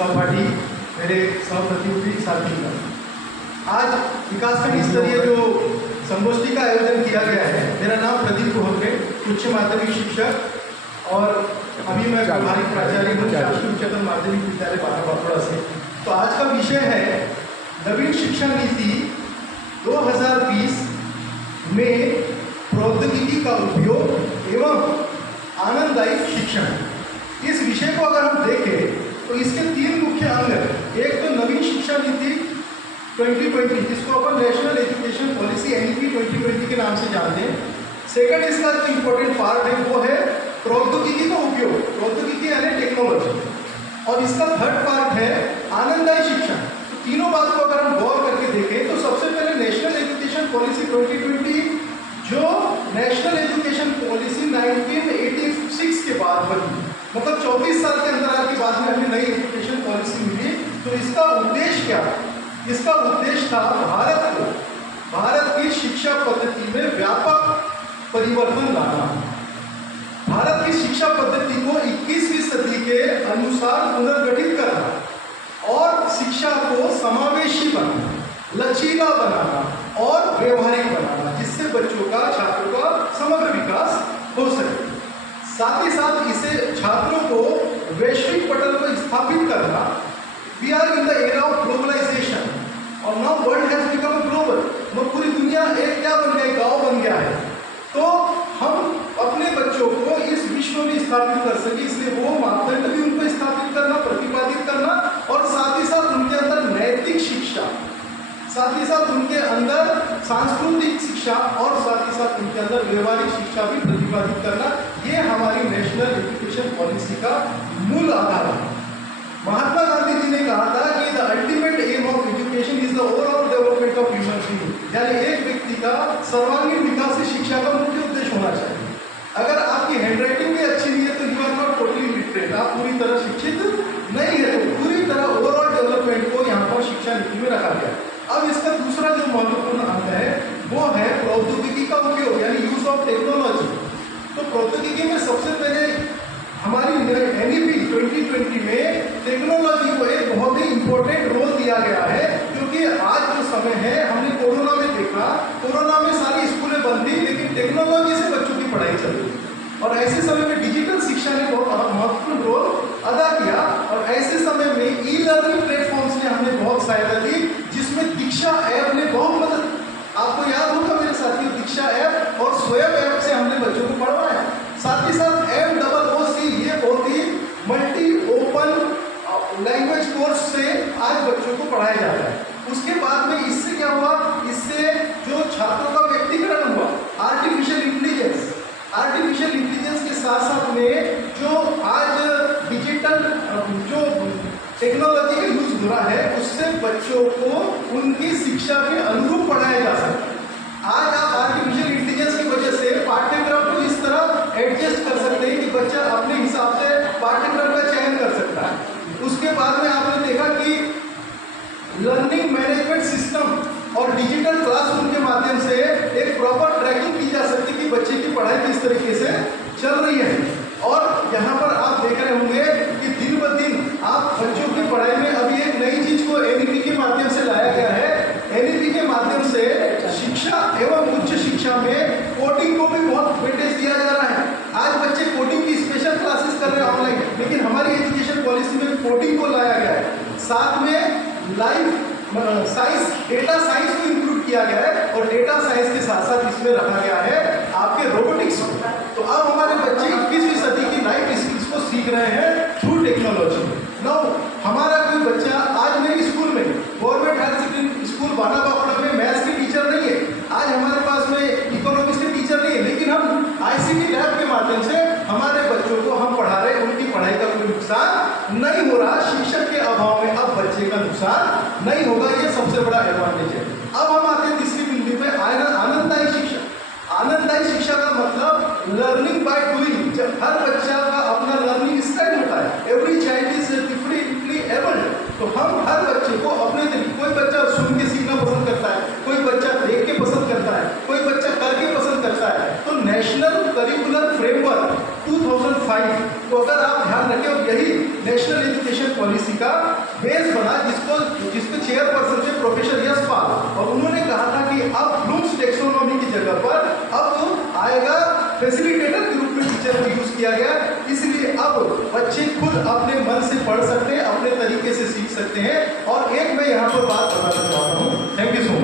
सहपाठी, मेरे सहप्रतियोगी साथीगण, आज विकासखंड स्तरीय जो संगोष्ठी का आयोजन किया गया है। मेरा नाम प्रदीप कोहरे, उच्च माध्यमिक शिक्षक और अभी मैं व्यवहारिक प्राचार्य हूँ राष्ट्रीय उच्चतर माध्यमिक विद्यालय बाराबाखोड़ा से। तो आज का विषय है नवीन शिक्षा नीति 2020 में प्रौद्योगिकी का उपयोग एवं आनंददायी शिक्षण। इस विषय को अगर हम देखें तो इसके तीन मुख्य अंग हैं। एक तो नवीन शिक्षा नीति 2020, जिसको अपन नेशनल एजुकेशन पॉलिसी NEP 2020 के नाम से जानते हैं। सेकंड, इसका जो इम्पोर्टेंट पार्ट है वो है प्रौद्योगिकी का उपयोग, प्रौद्योगिकी यानी टेक्नोलॉजी। और इसका थर्ड पार्ट है आनंददायी शिक्षण। तो तीनों बात को अगर हम गौर करके देखें तो सबसे पहले नेशनल एजुकेशन पॉलिसी 2020, जो नेशनल एजुकेशन पॉलिसी 1986 के बाद बनी, मतलब 24 साल के अंतराल के बाद में हमें नई एजुकेशन पॉलिसी मिली। तो इसका उद्देश्य क्या है? इसका उद्देश्य था भारत की शिक्षा पद्धति में व्यापक परिवर्तन लाना, भारत की शिक्षा पद्धति को 21वीं सदी के अनुसार पुनर्गठित करना और शिक्षा को समावेशी बनाना, लचीला बनाना और व्यवहारिक बनाना, जिससे बच्चों का, छात्रों का समग्र विकास हो सके। साथ ही साथ इसे छात्रों को वैश्विक पटल पर स्थापित करना। We are in the era of globalization और now world has become global. पूरी दुनिया एक क्या बन गया, गांव बन गया है। तो हम अपने बच्चों को इस विश्व में स्थापित कर सके, इसलिए वो मापदंड भी उनको स्थापित करना, प्रतिपादित करना और साथ ही साथ उनके अंदर नैतिक शिक्षा, साथ ही साथ उनके अंदर सांस्कृतिक शिक्षा और साथ ही साथ उनके अंदर व्यवहारिक शिक्षा भी प्रतिपादित करना, ये हमारी नेशनल एजुकेशन पॉलिसी का मूल आधार है। महात्मा गांधी जी ने कहा था कि the ultimate aim of education is the overall development of human being, यानी एक व्यक्ति का सर्वांगीण विकास ही शिक्षा का मुख्य उद्देश्य होना चाहिए। अगर आपकी हैंडराइटिंग भी अच्छी नहीं है तो you are not totally literate, आप पूरी तरह शिक्षित नहीं है। तो पूरी तरह ओवरऑल डेवलपमेंट को यहाँ पर शिक्षा नीति में रखा गया। अब इसका दूसरा जो महत्वपूर्ण अंग है वो है प्रौद्योगिकी का उपयोग, यानी यूज ऑफ टेक्नोलॉजी। तो प्रौद्योगिकी में सबसे पहले हमारी NEP 2020 में टेक्नोलॉजी को एक बहुत ही इंपॉर्टेंट रोल दिया गया है, क्योंकि आज जो समय है, हमने कोरोना में देखा, कोरोना में सारी स्कूलें बंद थी लेकिन टेक्नोलॉजी से बच्चों की पढ़ाई चल रही थी। और ऐसे समय में डिजिटल शिक्षा ने बहुत महत्वपूर्ण रोल अदा किया। और ऐसे समय में ई-लर्निंग प्लेटफॉर्म्स ने हमें बहुत सहायता दी, जिसमें दीक्षा ऐप ने बहुत मदद, आपको याद होगा मेरे साथियों, दीक्षा ऐप और स्वयं ऐप से हमने बच्चों को पढ़वाया। साथ ही साथ MOOC, ये बहुत ही मल्टी ओपन लैंग्वेज कोर्स से आज बच्चों को पढ़ाया जाता है। उसके बाद में इससे क्या हुआ, इससे जो छात्रों का व्यक्तिकरण हुआ, आर्टिफिशियल इंटेलिजेंस के साथ साथ में जो आज डिजिटल जो टेक्नोलॉजी का यूज हो रहा है, उससे बच्चों को उनकी शिक्षा के अनुरूप पढ़ाया जा सकता है। आज आप आर्टिफिशियल इंटेलिजेंस की वजह से पाठ्यक्रम को इस तरह एडजस्ट कर सकते हैं कि बच्चा अपने हिसाब से पाठ्यक्रम का चयन कर सकता है। उसके बाद में आपने देखा कि लर्निंग मैनेजमेंट सिस्टम और डिजिटल क्लासरूम के माध्यम से एक प्रॉपर ट्रैकिंग की जा सकती है कि बच्चे की पढ़ाई किस तरीके से चल रही है। और यहाँ पर आप देख रहे होंगे कि दिन ब दिन आप बच्चों की पढ़ाई में अभी एक नई चीज को NEP के माध्यम से लाया गया है। NEP के माध्यम से शिक्षा एवं उच्च शिक्षा में कोडिंग को भी बहुत वेटेज दिया जा रहा है। आज बच्चे कोडिंग की स्पेशल क्लासेस कर रहे हैं ऑनलाइन, लेकिन हमारी एजुकेशन पॉलिसी में कोडिंग को लाया गया है। साथ में लाइफ साइंस, डेटा साइंस को इंक्लूड किया गया है और डेटा साइंस के साथ साथ इसमें रखा गया है आपके रोबोटिक्स। तो अब हमारे बच्चे 21वीं सदी की लाइफ स्किल्स को सीख रहे हैं थ्रू टेक्नोलॉजी। नाउ हमारा कोई बच्चा आज मेरी स्कूल में, गवर्नमेंट हायर सेकेंडरी स्कूल बाराबाखोड़ा में मैथ्स की टीचर नहीं है, आज हमारे पास में इकोनॉमिक्स के टीचर नहीं है, लेकिन हम ICT लैब के माध्यम से हमारे बच्चों को हम पढ़ा रहे हैं, उनकी पढ़ाई का कोई नुकसान नहीं हो रहा। शिक्षक के अभाव में अब बच्चे का नुकसान नहीं होगा, ये सबसे बड़ा एडवांटेज है। अब हम आते हैं तीसरी बिंदु पे, आनंददायी शिक्षा। आनंददायी शिक्षा का मतलब लर्निंग बाय डूइंग। जब हर बच्चा का अपना लर्निंग स्टाइल होता है, every child is differently abled. तो हम हर बच्चे को अपने तरीके, कोई बच्चा सुन के सीखना पसंद करता है, कोई बच्चा देख के पसंद करता है, कोई बच्चा करके पसंद करता है। तो नेशनल करिकुलर फ्रेमवर्क 2005 को अगर आप ध्यान रखें, और यही नेशनल एजुकेशन पॉलिसी का बेस बना जिसको चेयरपर्सन थे प्रोफेसर यश पाल, और उन्होंने कहा था कि अब ब्लूम्स टेक्सोनॉमी की जगह पर अब तो आएगा फैसिलिटेटर के रूप में टीचर को यूज किया गया। इसलिए अब बच्चे खुद अपने मन से पढ़ सकते हैं, अपने तरीके से सीख सकते हैं। और एक मैं यहाँ पर बात बताना चाहता हूँ। Thank you so much.